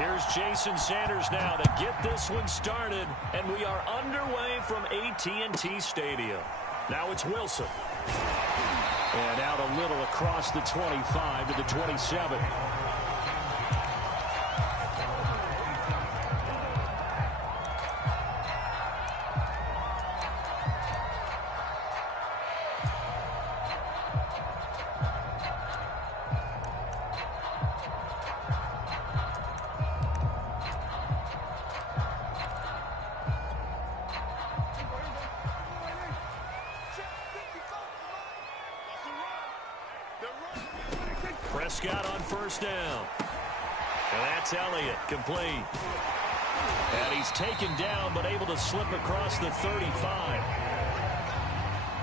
Here's Jason Sanders now to get this one started, and we are underway from AT&T Stadium. Now it's Wilson. And out a little across the 25 to the 27. Prescott on first down. And that's Elliott, complete. And he's taken down, but able to slip across the 35.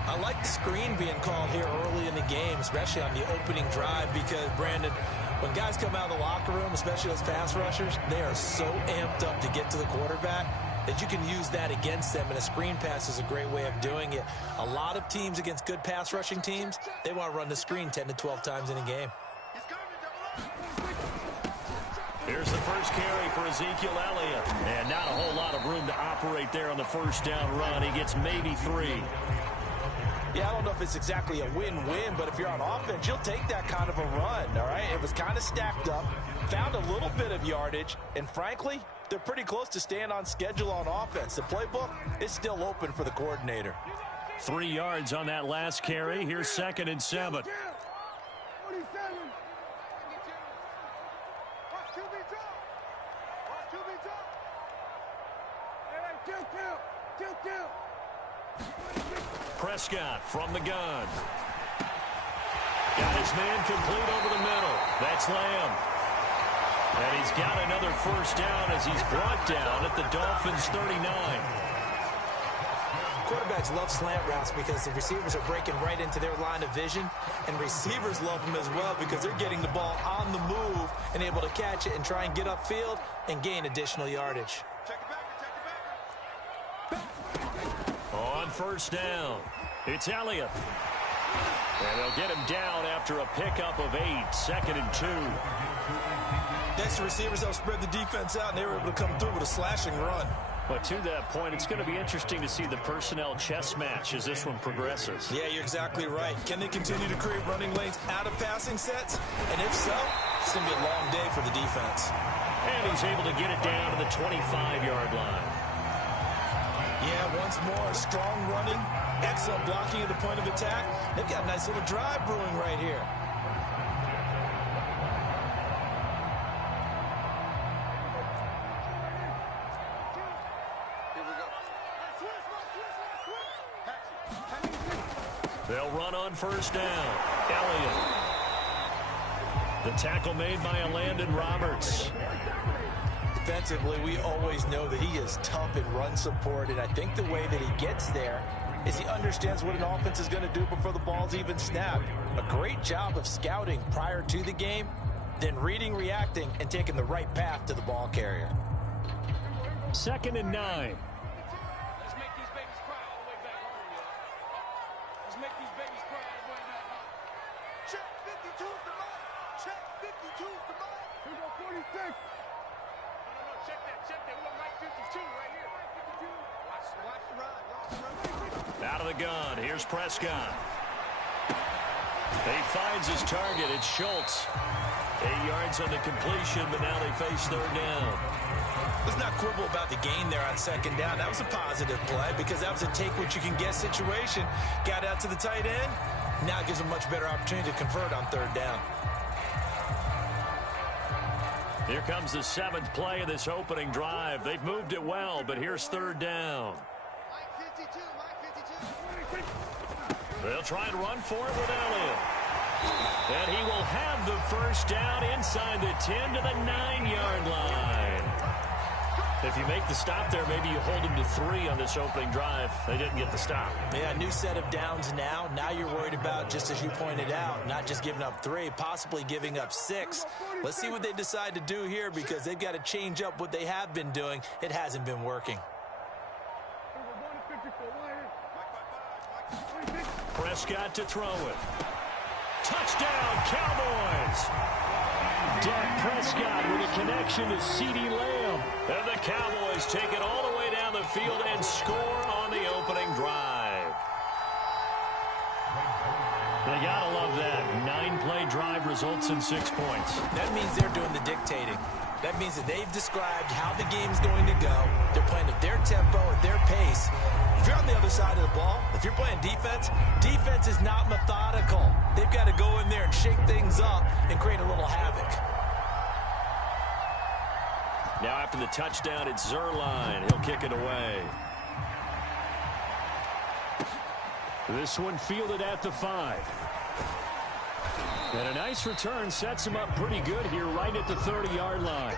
I like the screen being called here early in the game, especially on the opening drive, because, Brandon, when guys come out of the locker room, especially those pass rushers, they are so amped up to get to the quarterback that you can use that against them, and a screen pass is a great way of doing it. A lot of teams against good pass rushing teams, they want to run the screen 10 to 12 times in a game. Here's the first carry for Ezekiel Elliott. And not a whole lot of room to operate there on the first down run. He gets maybe 3. Yeah, I don't know if it's exactly a win-win, but if you're on offense, you'll take that kind of a run, all right? It was kind of stacked up, found a little bit of yardage, and frankly, they're pretty close to staying on schedule on offense. The playbook is still open for the coordinator. 3 yards on that last carry. Here's 2nd and 7. Prescott from the gun. Got his man complete over the middle. That's Lamb. And he's got another first down as he's brought down at the Dolphins' 39. Quarterbacks love slant routes because the receivers are breaking right into their line of vision, and receivers love them as well because they're getting the ball on the move and able to catch it and try and get upfield and gain additional yardage. On first down, it's Elliott. And they'll get him down after a pickup of 8, 2nd and 2. Next, the receivers help spread the defense out, and they were able to come through with a slashing run. But to that point, it's going to be interesting to see the personnel chess match as this one progresses. Yeah, you're exactly right. Can they continue to create running lanes out of passing sets? And if so, it's going to be a long day for the defense. And he's able to get it down to the 25-yard line. Yeah, once more, strong running, excellent blocking at the point of attack. They've got a nice little drive brewing right here. They'll run on first down. Elliott. The tackle made by Landon Roberts. Defensively, we always know that he is tough in run support, and I think the way that he gets there is he understands what an offense is going to do before the ball's even snapped. A great job of scouting prior to the game, then reading, reacting, and taking the right path to the ball carrier. 2nd and 9. Let's make these babies cry all the way back home, yo. Let's make these babies cry all the way back home. Check 52's the mark. Check 52's the mark. Here we go, 46. No, check that. We got Mike 52 right here. Mike 52. Watch the run. Out of the gun. Here's Prescott. He finds his target. It's Schultz. 8 yards on the completion, but now they face 3rd down. Let's not quibble about the gain there on 2nd down. That was a positive play because that was a take-what-you-can-get situation. Got out to the tight end. Now it gives them a much better opportunity to convert on 3rd down. Here comes the 7th play of this opening drive. They've moved it well, but here's 3rd down. Mike 52, Mike 52. They'll try and run for it with Elliott. And he will have the first down inside the 10 to the 9-yard line. If you make the stop there, maybe you hold him to 3 on this opening drive. They didn't get the stop. Yeah, new set of downs now. Now you're worried about, just as you pointed out, not just giving up 3, possibly giving up 6. Let's see what they decide to do here because they've got to change up what they have been doing. It hasn't been working. Prescott to throw it. Touchdown, Cowboys! Dak Prescott with a connection to CeeDee Lamb. And the Cowboys take it all the way down the field and score on the opening drive. They gotta love that. 9-play drive results in 6 points. That means they're doing the dictating. That means that they've described how the game's going to go. They're playing at their tempo, at their pace. If you're on the other side of the ball, if you're playing defense, defense is not methodical. They've got to go in there and shake things up and create a little havoc. Now after the touchdown, it's Zerline. He'll kick it away. This one fielded at the 5. And a nice return sets him up pretty good here right at the 30-yard line.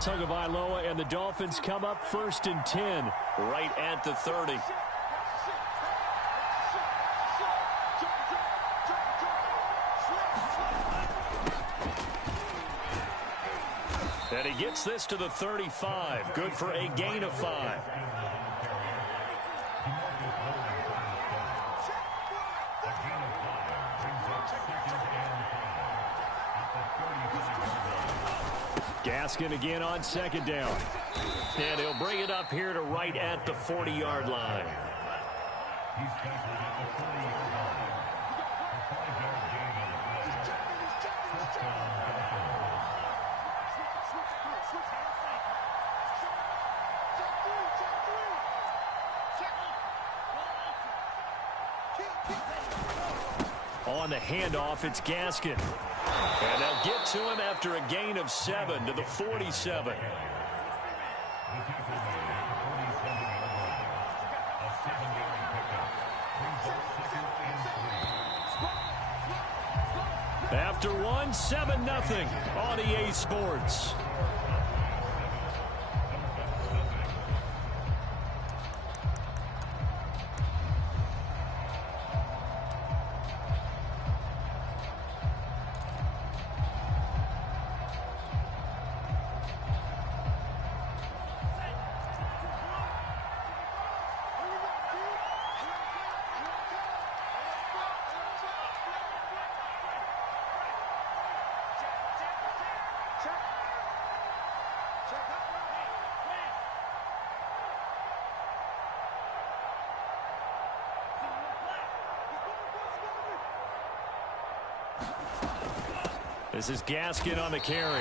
Tagovailoa and the Dolphins come up 1st and 10 right at the 30. And he gets this to the 35. Good for a gain of 5. Gaskin again on 2nd down. And he'll bring it up here to right at the 40-yard line. On the handoff, it's Gaskin. And they'll get to him after a gain of 7 to the 47. After 1, 7-0 on EA Sports. This is Gaskin on the carry.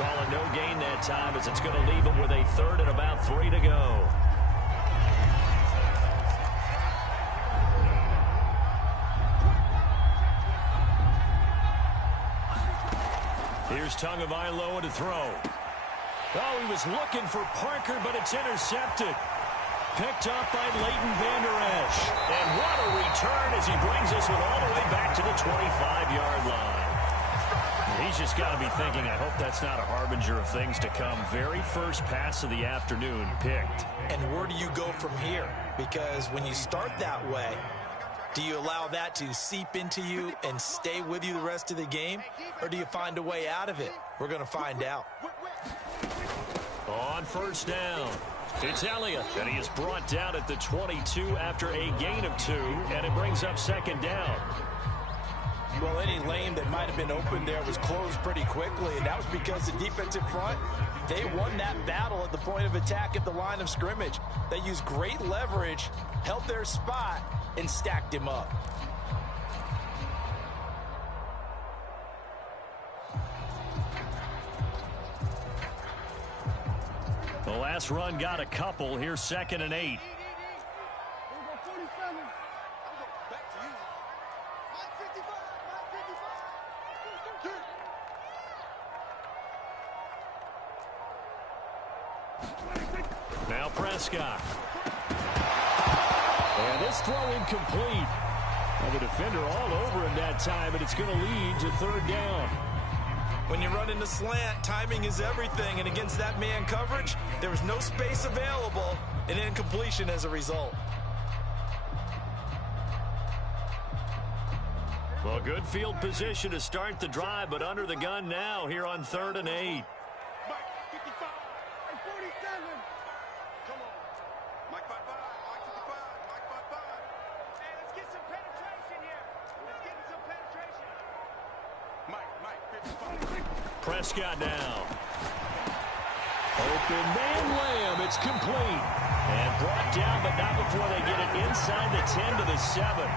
Calling no gain that time as it's going to leave him with a 3rd and about 3 to go. Here's Tagovailoa to throw. Oh, he was looking for Parker, but it's intercepted. Picked up by Leighton Vander Esch. And what a return as he brings this one all the way back to the 25-yard line. He's just got to be thinking, I hope that's not a harbinger of things to come. Very first pass of the afternoon picked. And where do you go from here? Because when you start that way, do you allow that to seep into you and stay with you the rest of the game? Or do you find a way out of it? We're going to find out. On 1st down, it's Elliott. And he is brought down at the 22 after a gain of 2. And it brings up 2nd down. Well, any lane that might have been open there was closed pretty quickly, and that was because the defensive front, they won that battle at the point of attack at the line of scrimmage. They used great leverage, held their spot, and stacked him up. The last run got a couple. Here's 2nd and 8. Now Prescott. And this throw incomplete. And the defender all over him that time, and it's going to lead to 3rd down. When you run in the slant, timing is everything, and against that man coverage, there was no space available, and incompletion as a result. Well, good field position to start the drive, but under the gun now here on 3rd and 8. Mike, 55. And 47. Come on. Mike 55. Mike 55. Mike 55. Hey, let's get some penetration here. Let's get some penetration. Mike 55. Prescott now. Open man layup. It's complete. And brought down, but not before they get it inside the 10 to the 7.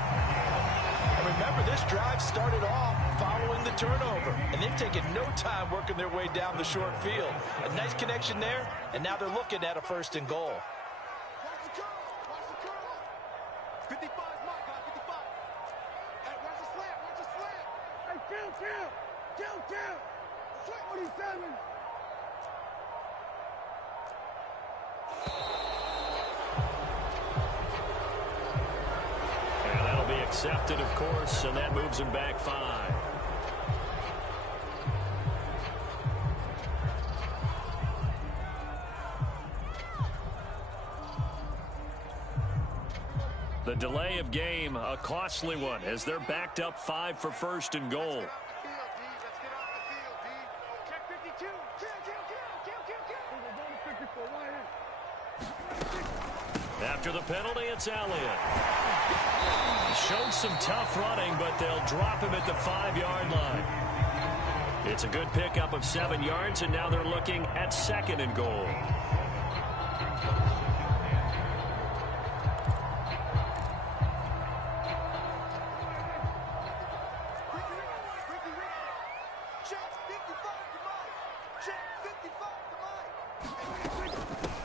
Remember, this drive started off following the turnover, and they've taken no time working their way down the short field. A nice connection there, and now they're looking at a 1st and goal. Watch the curl. Watch the curl. 55 is Mike, guys. 55. Hey, watch the slant. Watch the slant. Hey, kill. Sweat 47. Accepted, of course, and that moves him back 5. The delay of game, a costly one, as they're backed up 5 for 1st and goal. Let's get off the field, D. Check 52. Kill. After the penalty, it's Elliott. Showed some tough running, but they'll drop him at the 5-yard line. It's a good pickup of 7 yards, and now they're looking at 2nd and goal.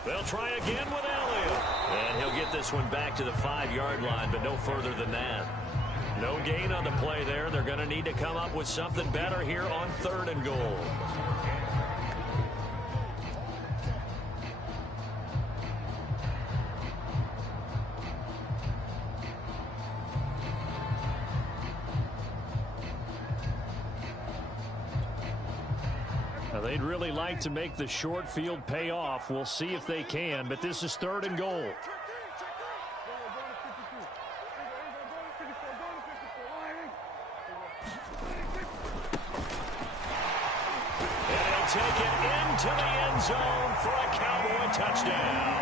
They'll try again with Elliott. And he'll get this one back to the 5-yard line, but no further than that. No gain on the play there. They're going to need to come up with something better here on 3rd and goal. Now, they'd really like to make the short field pay off. We'll see if they can, but this is 3rd and goal. And he'll take it into the end zone for a Cowboy touchdown.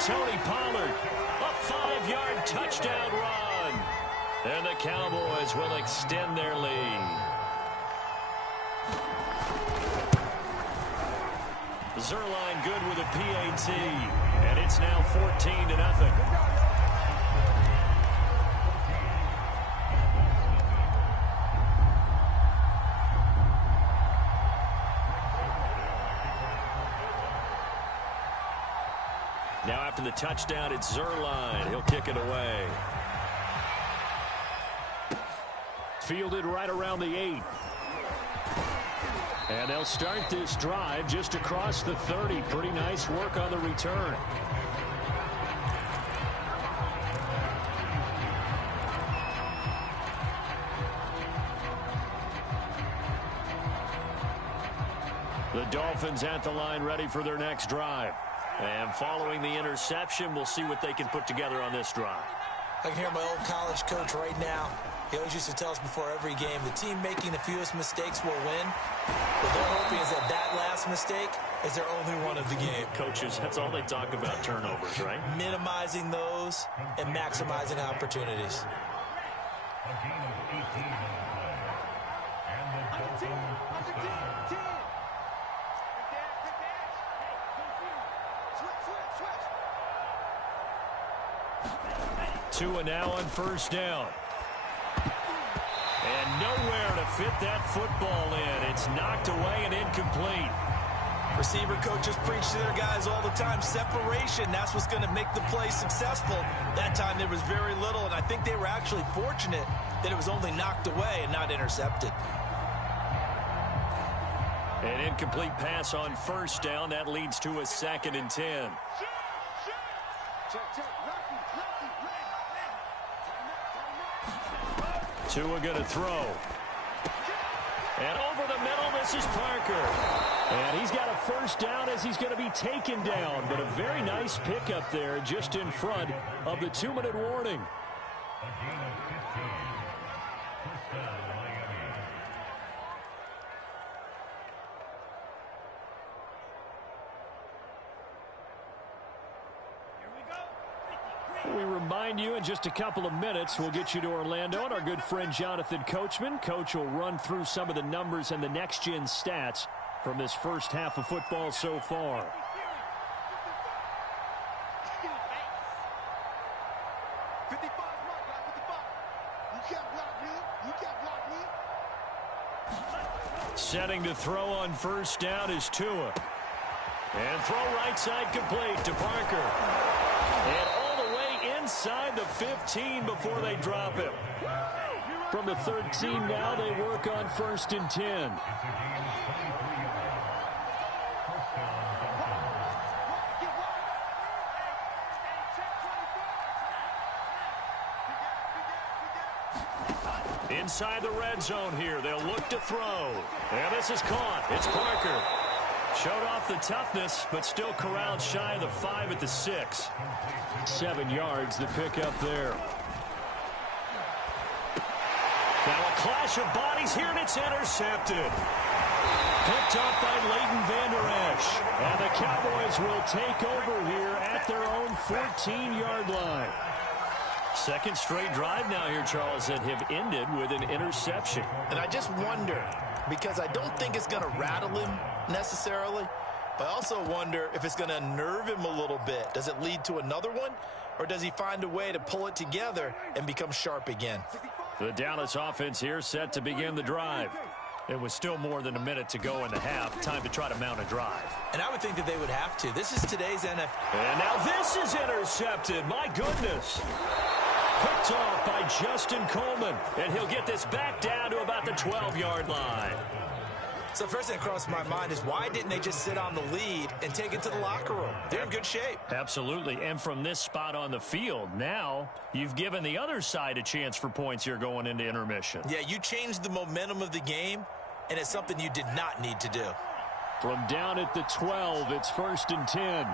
Tony Pollard, a 5-yard touchdown run. And the Cowboys will extend their lead. Zerline good with a PAT, and it's now 14-0. Now after the touchdown, it's Zerline. He'll kick it away. Fielded right around the 8. And they'll start this drive just across the 30. Pretty nice work on the return. The Dolphins at the line ready for their next drive. And following the interception, we'll see what they can put together on this drive. I can hear my old college coach right now. He always used to tell us before every game, the team making the fewest mistakes will win. What they're hoping is that that last mistake is their only one of the game. Coaches, that's all they talk about, turnovers, right? Minimizing those and maximizing opportunities. Tua now on 1st down. And nowhere to fit that football in. It's knocked away and incomplete. Receiver coaches preach to their guys all the time. Separation, that's what's going to make the play successful. That time there was very little, and I think they were actually fortunate that it was only knocked away and not intercepted. An incomplete pass on 1st down. That leads to a 2nd and 10. Tua going to throw. And over the middle, this is Parker. And he's got a first down as he's going to be taken down. But a very nice pickup there just in front of the 2-minute warning. We remind you in just a couple of minutes we'll get you to Orlando and our good friend Jonathan Coachman. Coach will run through some of the numbers and the next-gen stats from this first half of football so far. Setting to throw on first down is Tua. And throw right side complete to Parker. And all the way inside the 15 before they drop him. From the 13 now, they work on 1st and 10. Inside the red zone here, they'll look to throw. And this is caught. It's Parker. Showed off the toughness, but still corralled shy of the 5 at the 6. 7 yards, the pickup there. Now a clash of bodies here, and it's intercepted. Picked up by Leighton Vander Esch. And the Cowboys will take over here at their own 14-yard line. Second straight drive now here, Charles, that have ended with an interception. And I just wonder, because I don't think it's going to rattle him necessarily, but I also wonder if it's going to unnerve him a little bit. Does it lead to another one, or does he find a way to pull it together and become sharp again? The Dallas offense here set to begin the drive. It was still more than a minute to go in the half. Time to try to mount a drive. And I would think that they would have to. This is today's NFL. And now this is intercepted. My goodness. Picked off by Justin Coleman. And he'll get this back down to about the 12-yard line. So first thing that crossed my mind is why didn't they just sit on the lead and take it to the locker room? They're in good shape. Absolutely. And from this spot on the field, now you've given the other side a chance for points here going into intermission. Yeah, you changed the momentum of the game, and it's something you did not need to do. From down at the 12, it's 1st and 10.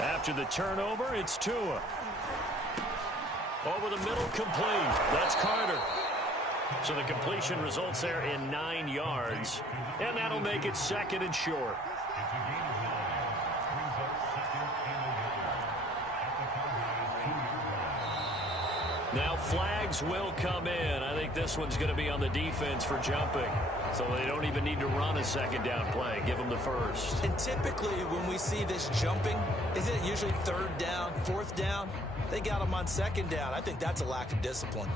After the turnover, it's Tua. Over the middle, complete. That's Carter. So the completion results there in 9 yards. And that'll make it 2nd and short. Now flags will come in. I think this one's going to be on the defense for jumping. So they don't even need to run a 2nd down play. Give them the 1st. And typically when we see this jumping, isn't it usually 3rd down, 4th down? They got them on 2nd down. I think that's a lack of discipline.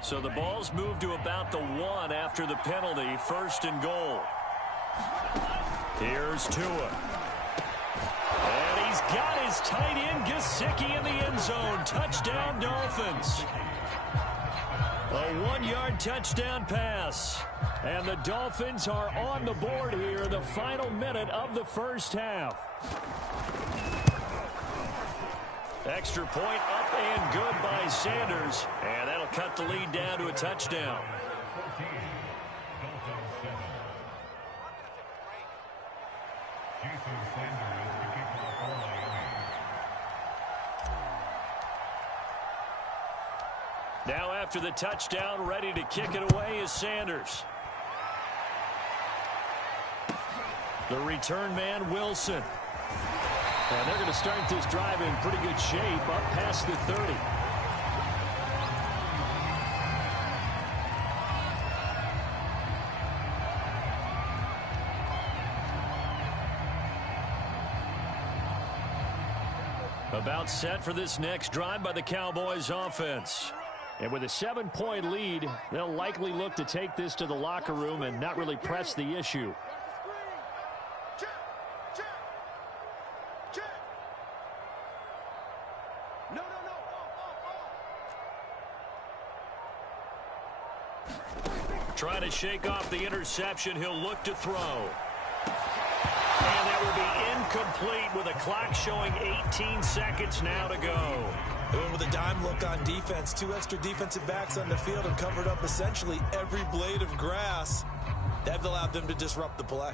So the ball's moved to about the 1 after the penalty. 1st and goal. Here's Tua. And he's got his tight end Gesicki in the end zone. Touchdown, Dolphins. A 1-yard touchdown pass. And the Dolphins are on the board here in the final minute of the first half. Extra point up and good by Sanders. And that'll cut the lead down to a touchdown. Now after the touchdown, ready to kick it away is Sanders. The return man, Wilson. And they're going to start this drive in pretty good shape up past the 30. About set for this next drive by the Cowboys offense. And with a 7-point lead, they'll likely look to take this to the locker room and not really press the issue. Trying to shake off the interception. He'll look to throw. And that will be incomplete with a clock showing 18 seconds now to go. And with a dime look on defense, 2 extra defensive backs on the field and covered up essentially every blade of grass. That allowed them to disrupt the play.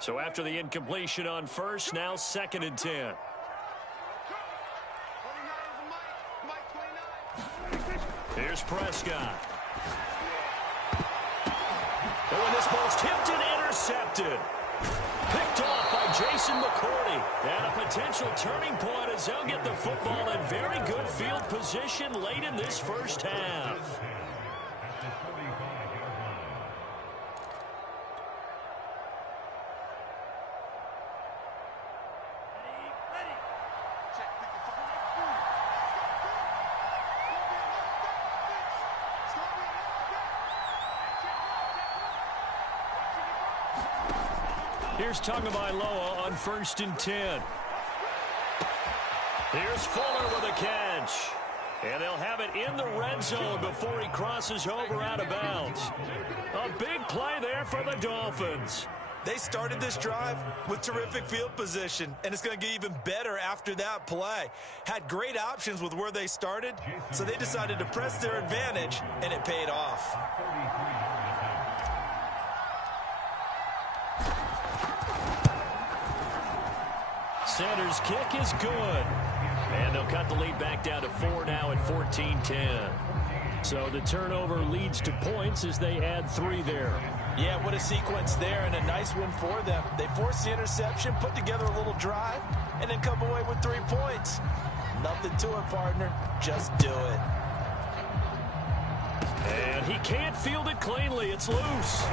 So after the incompletion on first, now 2nd and 10. Here's Prescott. Oh, and this ball's tipped and intercepted. Picked off by Jason McCourty. And a potential turning point as they'll get the football in very good field position late in this first half. Here's Tagovailoa on 1st and 10. Here's Fuller with a catch. And they'll have it in the red zone before he crosses over out of bounds. A big play there for the Dolphins. They started this drive with terrific field position, and it's going to get even better after that play. Had great options with where they started, so they decided to press their advantage, and it paid off. Sanders' kick is good. And they'll cut the lead back down to 4 now at 14-10. So the turnover leads to points as they add 3 there. Yeah, what a sequence there, and a nice win for them. They forced the interception, put together a little drive, and then come away with 3 points. Nothing to it, partner. Just do it. And he can't field it cleanly. It's loose.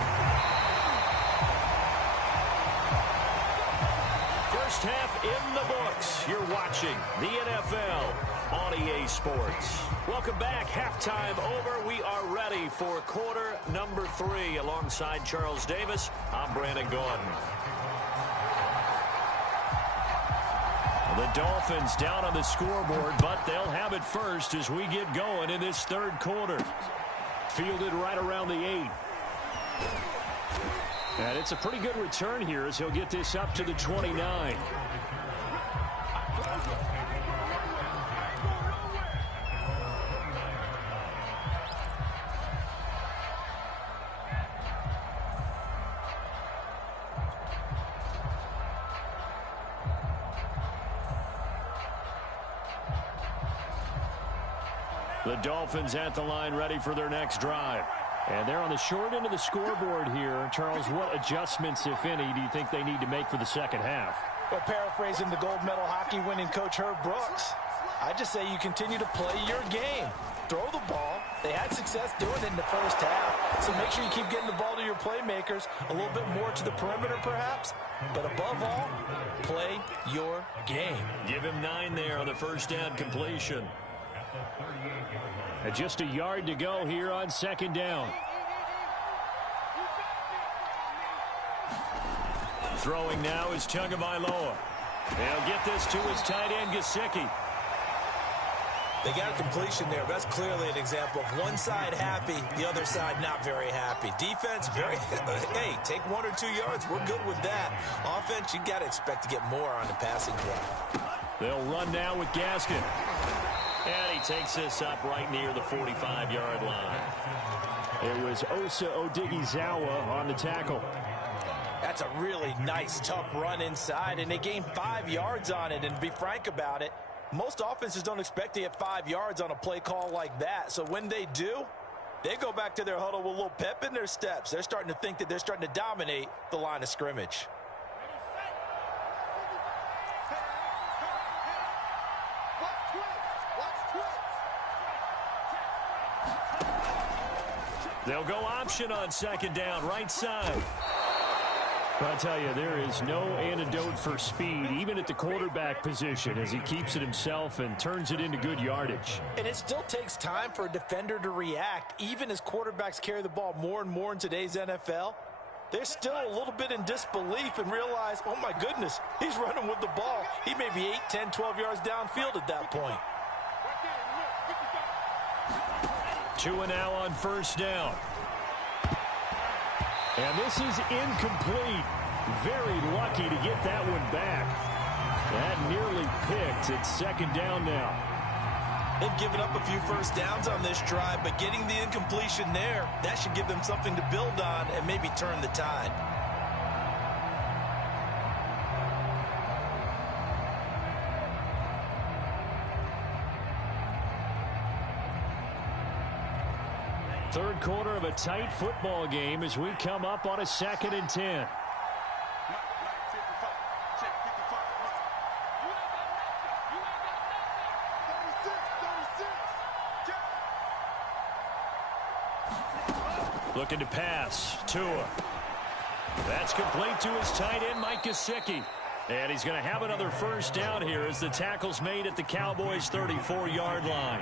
First half in the books. You're watching the NFL on EA Sports. Welcome back. Halftime over. We are ready for quarter number 3. Alongside Charles Davis, I'm Brandon Gordon. The Dolphins down on the scoreboard, but they'll have it first as we get going in this 3rd quarter. Fielded right around the 8. And it's a pretty good return here as he'll get this up to the 29. The Dolphins at the line ready for their next drive. And they're on the short end of the scoreboard here. Charles, what adjustments, if any, do you think they need to make for the second half? Well, paraphrasing the gold medal hockey winning coach Herb Brooks, I just say you continue to play your game. Throw the ball. They had success doing it in the first half. So make sure you keep getting the ball to your playmakers, a little bit more to the perimeter perhaps. But above all, play your game. Give him 9 there on the first down completion. And just a yard to go here on 2nd down. Throwing now is Tagovailoa. They'll get this to his tight end, Gesicki. They got a completion there. That's clearly an example of one side happy, the other side not very happy. Defense, very, hey, take 1 or 2 yards. We're good with that. Offense, you got to expect to get more on the passing play. They'll run now with Gaskin. And he takes this up right near the 45-yard line. It was Osa Odighizuwa on the tackle. That's a really nice, tough run inside, and they gained 5 yards on it. And to be frank about it, most offenses don't expect to get 5 yards on a play call like that. So when they do, they go back to their huddle with a little pep in their steps. They're starting to think that they're starting to dominate the line of scrimmage. They'll go option on 2nd down, right side. I'll tell you, there is no antidote for speed, even at the quarterback position, as he keeps it himself and turns it into good yardage. And it still takes time for a defender to react, even as quarterbacks carry the ball more and more in today's NFL. They're still a little bit in disbelief and realize, oh my goodness, he's running with the ball. He may be 8, 10, 12 yards downfield at that point. 2 now on first down. And this is incomplete. Very lucky to get that one back. That nearly picked. It's second down now. They've given up a few first downs on this drive, but getting the incompletion there, that should give them something to build on and maybe turn the tide. Third quarter of a tight football game as we come up on a 2nd and 10. Looking to pass. Tua. That's complete to his tight end, Mike Gesicki. And he's going to have another first down here as the tackle's made at the Cowboys' 34-yard line.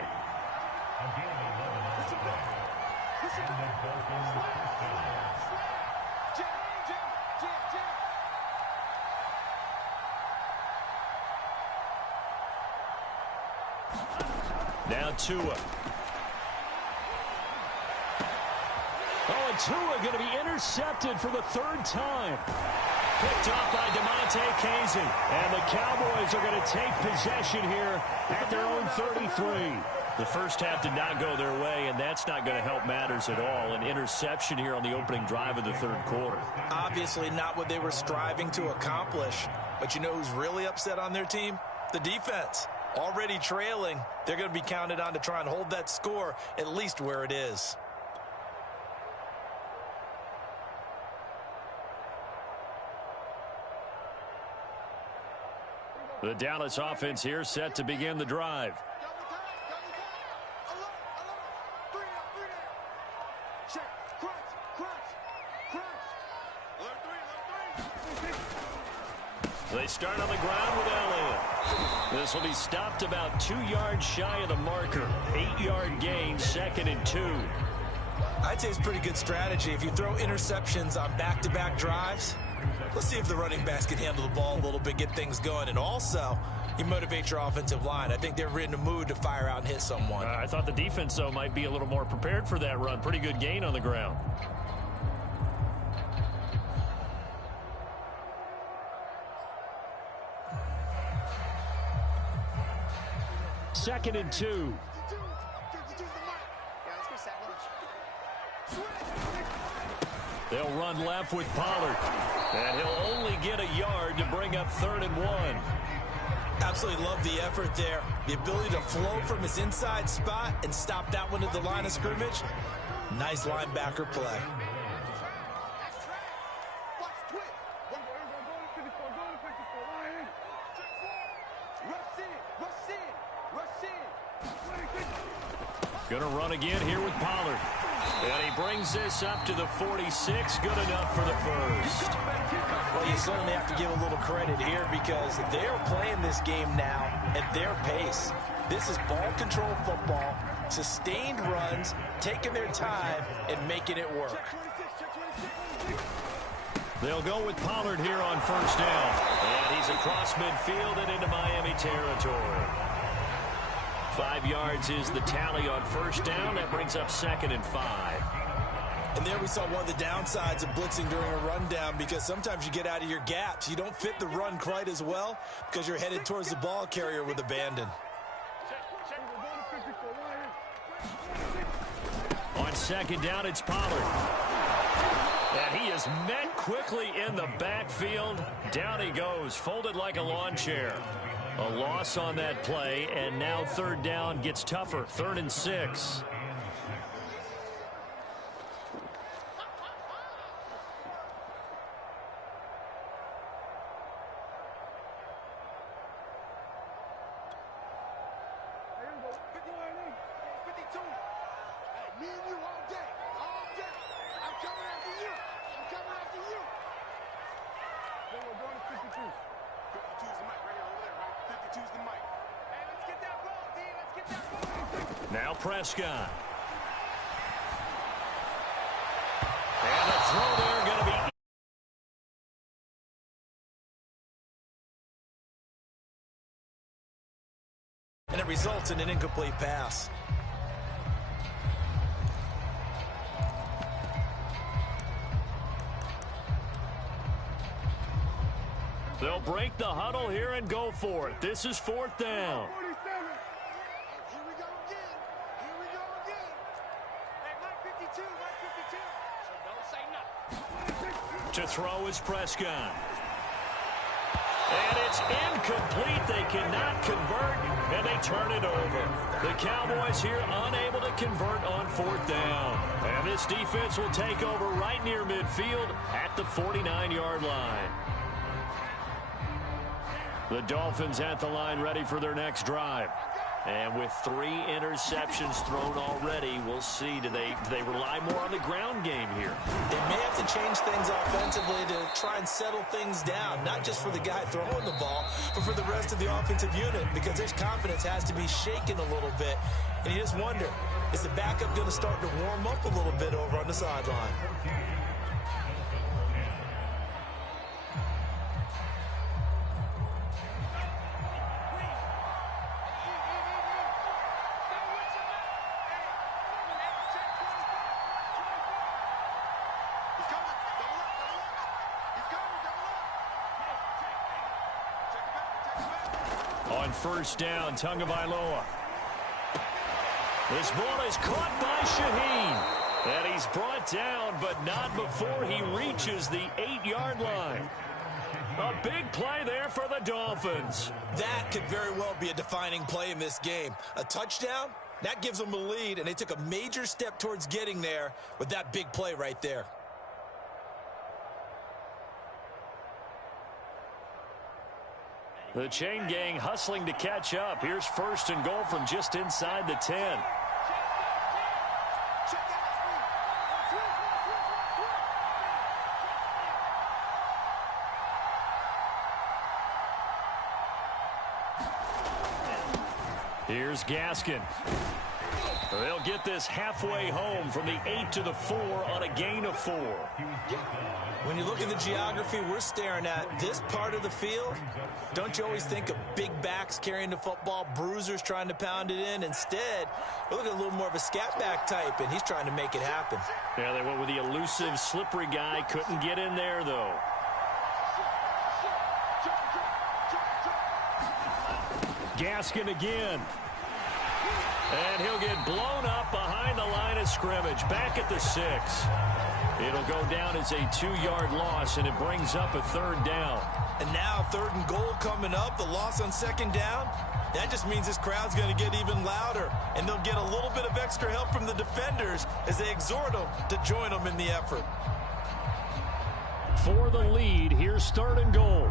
Now Tua. Oh, and Tua going to be intercepted for the 3rd time. Picked off by DeMonte Casey. And the Cowboys are going to take possession here at their own 33. The first half did not go their way, and that's not going to help matters at all. An interception here on the opening drive of the 3rd quarter. Obviously not what they were striving to accomplish. But you know who's really upset on their team? The defense. Already trailing, they're going to be counted on to try and hold that score at least where it is. The Dallas offense here set to begin the drive. They start on the ground with Elliott. This will be stopped about 2 yards shy of the marker. 8-yard gain, 2nd and 2. I'd say it's pretty good strategy. If you throw interceptions on back-to-back drives, let's see if the running backs can handle the ball a little bit, get things going. And also, you motivate your offensive line. I think they're in a mood to fire out and hit someone. I thought the defense, though, might be a little more prepared for that run. Pretty good gain on the ground. Second and 2. They'll run left with Pollard. And he'll only get a yard to bring up 3rd and 1. Absolutely love the effort there. The ability to flow from his inside spot and stop that one at the line of scrimmage. Nice linebacker play. Going to run again here with Pollard. And he brings this up to the 46. Good enough for the first. Well, you certainly have to give a little credit here because they're playing this game now at their pace. This is ball control football, sustained runs, taking their time, and making it work. They'll go with Pollard here on first down. And he's across midfield and into Miami territory. 5 yards is the tally on first down. That brings up 2nd and 5. And there we saw one of the downsides of blitzing during a rundown because sometimes you get out of your gaps. You don't fit the run quite as well because you're headed towards the ball carrier with abandon. On second down, it's Pollard. And he is met quickly in the backfield. Down he goes, folded like a lawn chair. A loss on that play, and now 3rd down gets tougher. 3rd and 6. Now Prescott. And the throw there going to be... And it results in an incomplete pass. They'll break the huddle here and go for it. This is 4th down. Here we go again. Here we go again. Hey, Mike 52, Mike 52. So don't say nothing. To throw is Prescott. And it's incomplete. They cannot convert, and they turn it over. The Cowboys here unable to convert on 4th down. And this defense will take over right near midfield at the 49-yard line. The Dolphins at the line ready for their next drive. And with 3 interceptions thrown already, we'll see. Do they rely more on the ground game here? They may have to change things offensively to try and settle things down, not just for the guy throwing the ball, but for the rest of the offensive unit, because his confidence has to be shaken a little bit. And you just wonder, is the backup going to start to warm up a little bit over on the sideline? On 1st down, Tagovailoa. This ball is caught by Shaheen. And he's brought down, but not before he reaches the 8-yard line. A big play there for the Dolphins. That could very well be a defining play in this game. A touchdown, that gives them a lead, and they took a major step towards getting there with that big play right there. The chain gang hustling to catch up. Here's 1st and goal from just inside the 10. Here's Gaskin. They'll get this halfway home from the 8 to the 4 on a gain of 4. When you look at the geography we're staring at, this part of the field, don't you always think of big backs carrying the football, bruisers trying to pound it in? Instead, we're looking at a little more of a scat back type, and he's trying to make it happen. Yeah, they went with the elusive, slippery guy. Couldn't get in there, though. Gaskin again. And he'll get blown up behind the line of scrimmage. Back at the 6. It'll go down as a 2-yard loss, and it brings up a 3rd down. And now 3rd and goal coming up. The loss on 2nd down. That just means this crowd's going to get even louder. And they'll get a little bit of extra help from the defenders as they exhort them to join them in the effort. For the lead, here's 3rd and goal.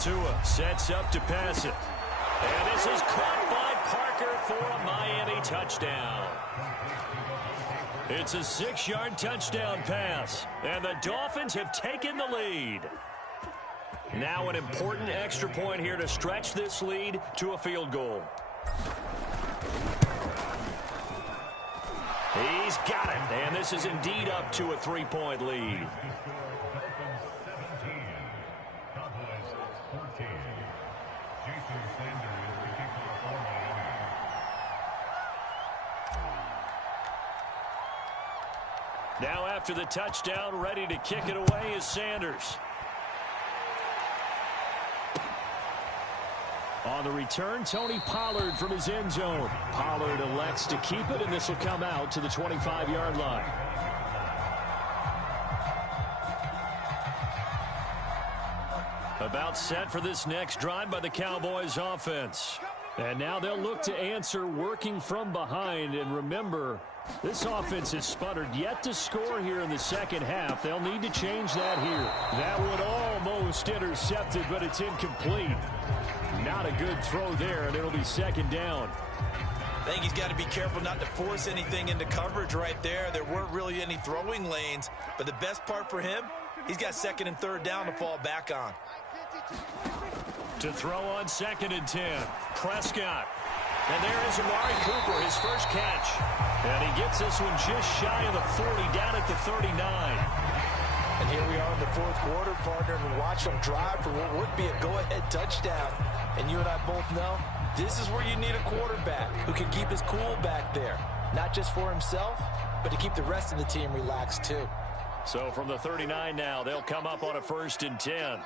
Tua sets up to pass it. And this is caught by Parker for a Miami touchdown. It's a 6-yard touchdown pass. And the Dolphins have taken the lead. Now an important extra point here to stretch this lead to a field goal. He's got it. And this is indeed up to a 3-point lead. Now after the touchdown, ready to kick it away is Sanders. On the return, Tony Pollard from his end zone. Pollard elects to keep it, and this will come out to the 25-yard line. About set for this next drive by the Cowboys offense. And now they'll look to answer working from behind. And remember, this offense has sputtered yet to score here in the second half. They'll need to change that here. That one almost intercepted, but it's incomplete. Not a good throw there, and it'll be 2nd down. I think he's got to be careful not to force anything into coverage right there. There weren't really any throwing lanes, but the best part for him, he's got 2nd and 3rd down to fall back on. To throw on 2nd and 10, Prescott. And there is Amari Cooper, his first catch. And he gets this one just shy of the 40, down at the 39. And here we are in the 4th quarter, partner, and watch them drive for what would be a go-ahead touchdown. And you and I both know this is where you need a quarterback who can keep his cool back there. Not just for himself, but to keep the rest of the team relaxed too. So from the 39 now, they'll come up on a 1st and 10.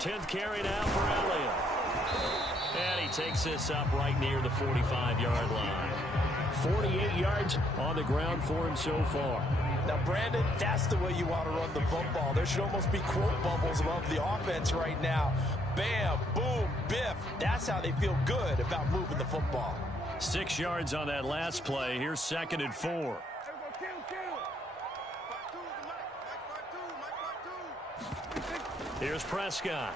10th carry now for Elliott. And he takes this up right near the 45-yard line. 48 yards on the ground for him so far. Now, Brandon, that's the way you want to run the football. There should almost be quote bubbles above the offense right now. Bam, boom, biff. That's how they feel good about moving the football. 6 yards on that last play. Here's 2nd and 4. Here's Prescott.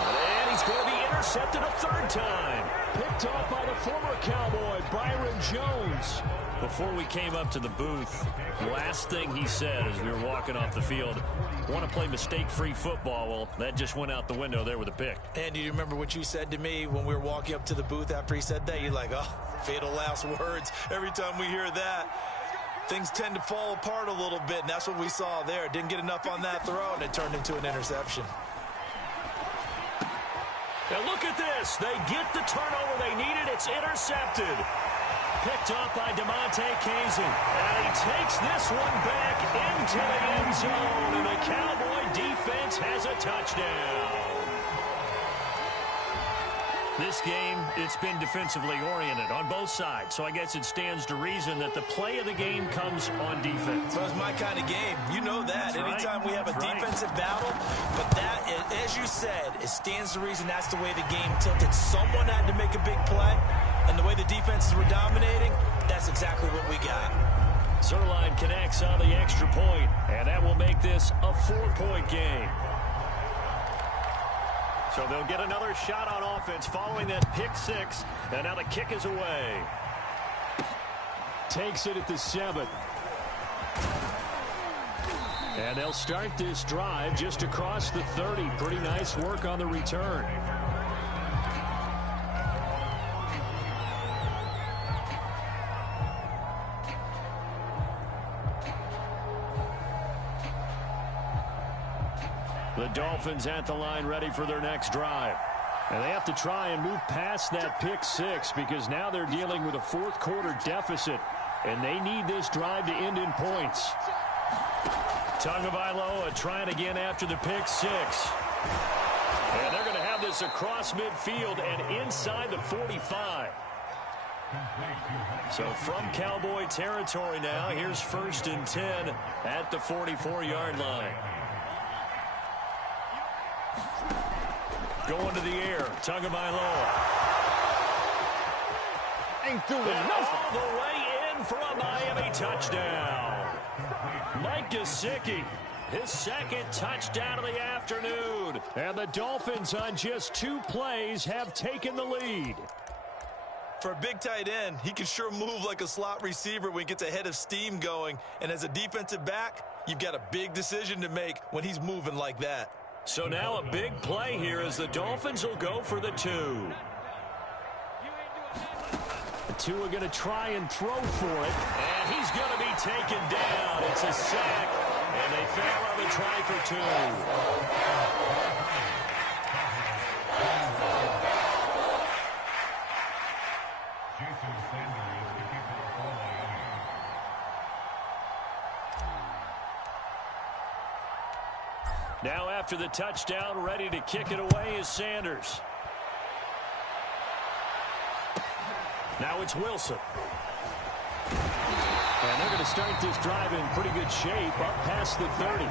And he's going to be intercepted a 3rd time. Picked off by the former Cowboy, Byron Jones. Before we came up to the booth, last thing he said as we were walking off the field, want to play mistake-free football. Well, that just went out the window there with a pick. And do you remember what you said to me when we were walking up to the booth after he said that? You're like, oh, fatal last words. Every time we hear that, things tend to fall apart a little bit, and that's what we saw there. Didn't get enough on that throw, and it turned into an interception. And look at this. They get the turnover they needed. It's intercepted. Picked off by DeMonte Kazin. And he takes this one back into the end zone. And the Cowboy defense has a touchdown. This game, it's been defensively oriented on both sides. So I guess it stands to reason that the play of the game comes on defense. Well, it's my kind of game. You know that. That's Anytime right. we have a defensive battle. But that, as you said, it stands to reason that's the way the game tilted. Someone had to make a big play. And the way the defenses were dominating, that's exactly what we got. Zerline connects on the extra point. And that will make this a 4-point game. So they'll get another shot on offense following that pick 6. And now the kick is away. Takes it at the 7. And they'll start this drive just across the 30. Pretty nice work on the return. The Dolphins at the line ready for their next drive. And they have to try and move past that pick 6 because now they're dealing with a 4th quarter deficit. And they need this drive to end in points. Tagovailoa trying again after the pick 6. And they're going to have this across midfield and inside the 45. So from Cowboy territory now, here's 1st and 10 at the 44-yard line. Going to the air, Tagovailoa. Ain't doing And nothing. all the way in for a Miami touchdown. Mike Gesicki, his 2nd touchdown of the afternoon. And the Dolphins on just 2 plays have taken the lead. For a big tight end, he can sure move like a slot receiver when he gets a head of steam going. And as a defensive back, you've got a big decision to make when he's moving like that. So now a big play here as the Dolphins will go for the 2. The 2 are going to try and throw for it. And he's going to be taken down. It's a sack. And they fail on the try for 2. Now after the touchdown, ready to kick it away is Sanders. Now it's Wilson. And they're going to start this drive in pretty good shape up past the 30.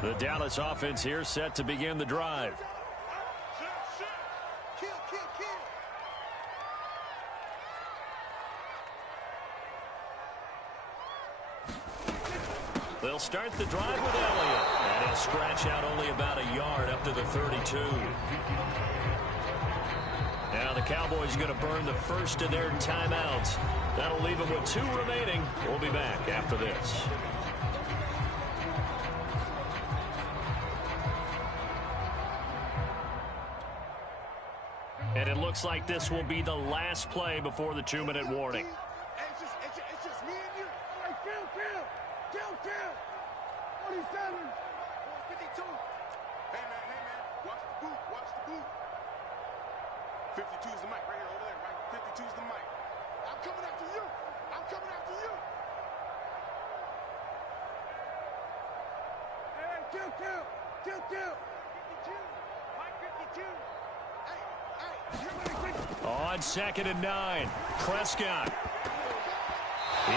The Dallas offense here set to begin the drive. Kill, kill, kill. They'll start the drive with Elliott. And he'll stretch out only about a yard up to the 32. Now the Cowboys are going to burn the first of their timeouts. That'll leave them with 2 remaining. We'll be back after this. And it looks like this will be the last play before the 2-minute warning. It's just me and you. Hey, kill. 47. 52. Hey, man. Watch the boot. 52 is the mic right here, over there, right? 52 is the mic. I'm coming after you. Hey, kill. 52. Mike 52. On 2nd and 9, Prescott.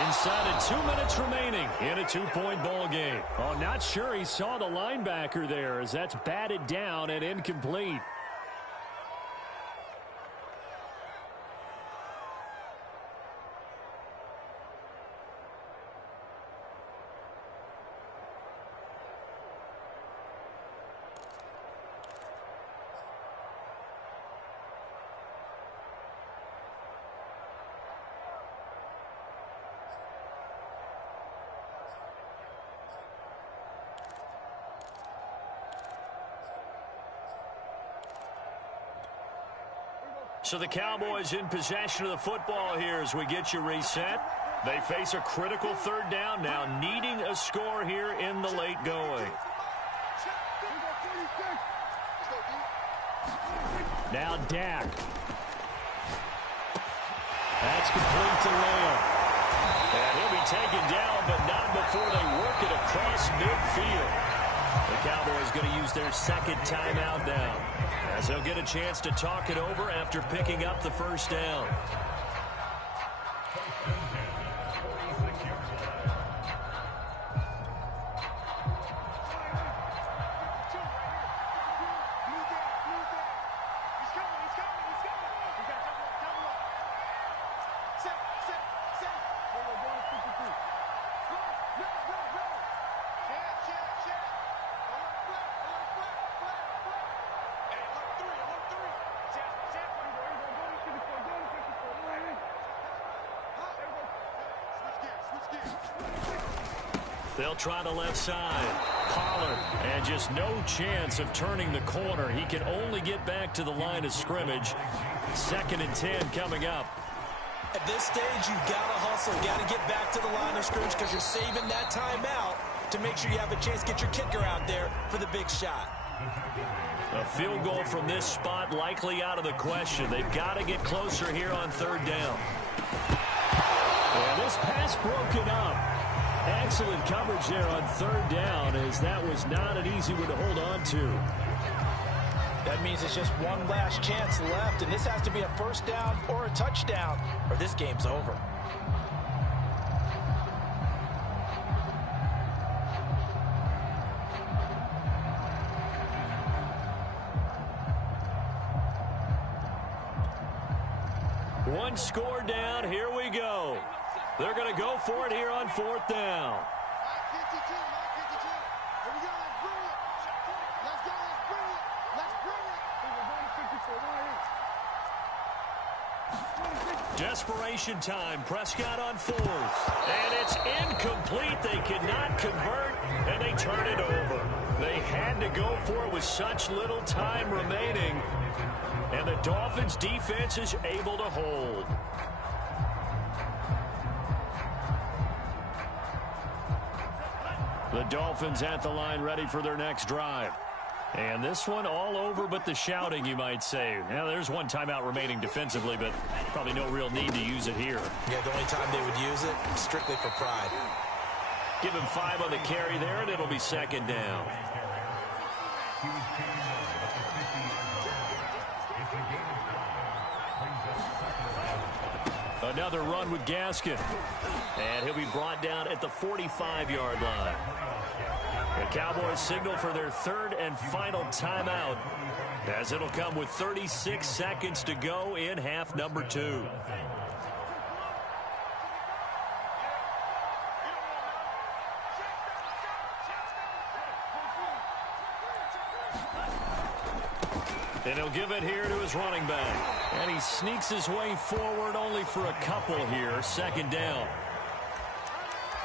Inside of 2 minutes remaining in a 2-point ball game. Oh, not sure he saw the linebacker there as that's batted down and incomplete. So the Cowboys in possession of the football here as we get you reset. They face a critical 3rd down now, needing a score here in the late going. Now Dak. That's complete to Lamb. And he'll be taken down, but not before they work it across midfield. The Cowboys going to use their 2nd timeout now, as they'll get a chance to talk it over after picking up the 1st down. They'll try the left side. Pollard, and just no chance of turning the corner. He can only get back to the line of scrimmage. 2nd and 10 coming up. At this stage, you've got to hustle. Got to get back to the line of scrimmage because you're saving that timeout to make sure you have a chance to get your kicker out there for the big shot. A field goal from this spot likely out of the question. They've got to get closer here on 3rd down. And this pass broken up. Excellent coverage there on 3rd down, as that was not an easy one to hold on to. That means it's just one last chance left, and this has to be a 1st down or a touchdown, or this game's over. One score down. Here we go. They're going to go for it here on 4th down. Mike 52. Here we go. Let's bring it. Desperation time. Prescott on 4th. And it's incomplete. They cannot convert, and they turn it over. They had to go for it with such little time remaining. And the Dolphins' defense is able to hold. The Dolphins at the line ready for their next drive. And this one all over but the shouting, you might say. Now, there's one timeout remaining defensively, but probably no real need to use it here. Yeah, the only time they would use it, strictly for pride. Give him 5 on the carry there, and it'll be 2nd down. Another run with Gaskin. And he'll be brought down at the 45-yard line. The Cowboys signal for their 3rd and final timeout, as it'll come with 36 seconds to go in half number 2. And he'll give it here to his running back. And he sneaks his way forward only for a couple here. 2nd down.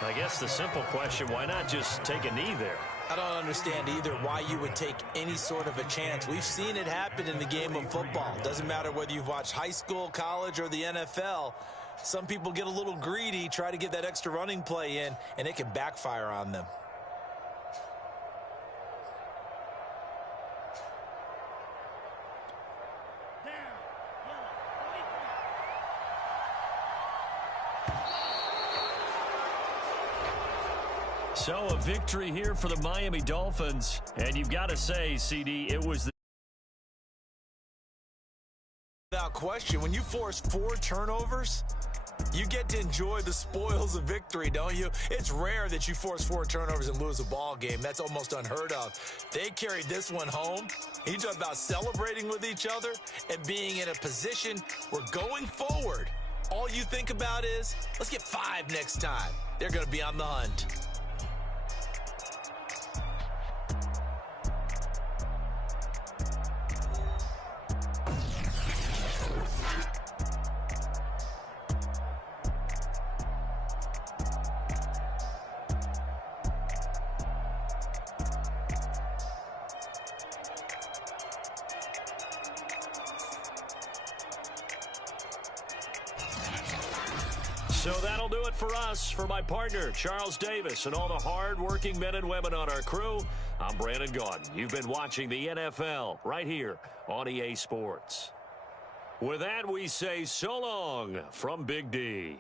I guess the simple question, why not just take a knee there? I don't understand either why you would take any sort of a chance. We've seen it happen in the game of football. Doesn't matter whether you've watched high school, college, or the NFL. Some people get a little greedy, try to get that extra running play in, and it can backfire on them. So a victory here for the Miami Dolphins. And you've got to say, CD, it was without question, when you force 4 turnovers, you get to enjoy the spoils of victory, don't you? It's rare that you force 4 turnovers and lose a ball game. That's almost unheard of. They carried this one home. You talk about celebrating with each other and being in a position where going forward, all you think about is, let's get 5 next time. They're going to be on the hunt. So that'll do it for us. For my partner, Charles Davis, and all the hard-working men and women on our crew, I'm Brandon Gaudin. You've been watching the NFL right here on EA Sports. With that, we say so long from Big D.